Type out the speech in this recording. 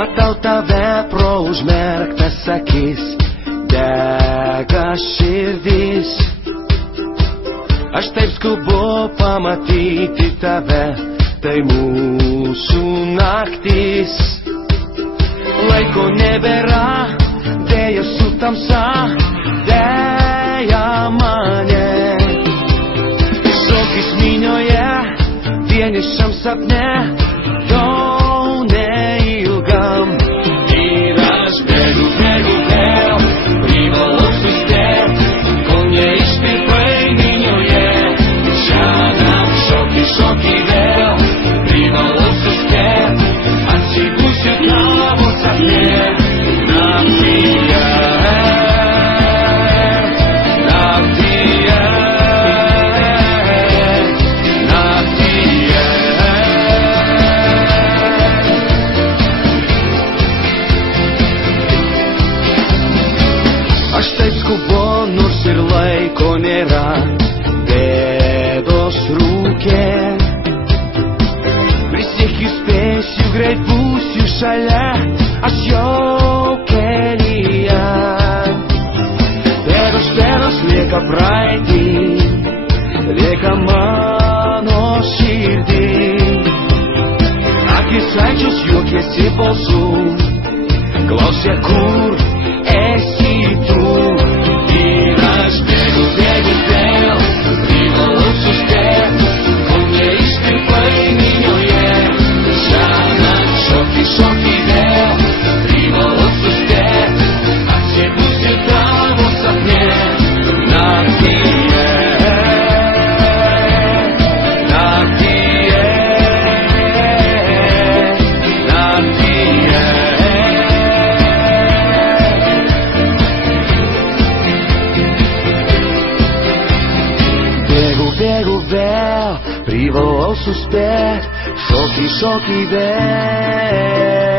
Matau tave pro užmerktas akis, dega širdis. Aš taip skubu pamatyti tave, tai mūsų naktis. Laiko nebėra, dėja su tamsa, dėja mane. Šokis minioje, vienišam sapne, jau neilgam. Ir aš bėgu vėl, privalau sustėt, kol neištirpai minioje. Šiandien šoki vėl, privalau sustėt, atsigulsiu tavo sapne. Aš taip skubu, nors ir laiko nėra, bėdos rūkė. Prisiekiu, spėsiu, greit būsiu šalia, aš jau kelyje. Bėdos lieka praeitį, lieka mano širdį. Akis aikčios juokiasi balsų, klausia, kur esi tu. Ir aš bėgu vėl, privalau sustėt, kol neištirpai minioje. Šiandien šoki vėl, privalau sustėt, atsigulsiu tavo sapne. Bėgu vėl, privalau suspėt, šoki vėl.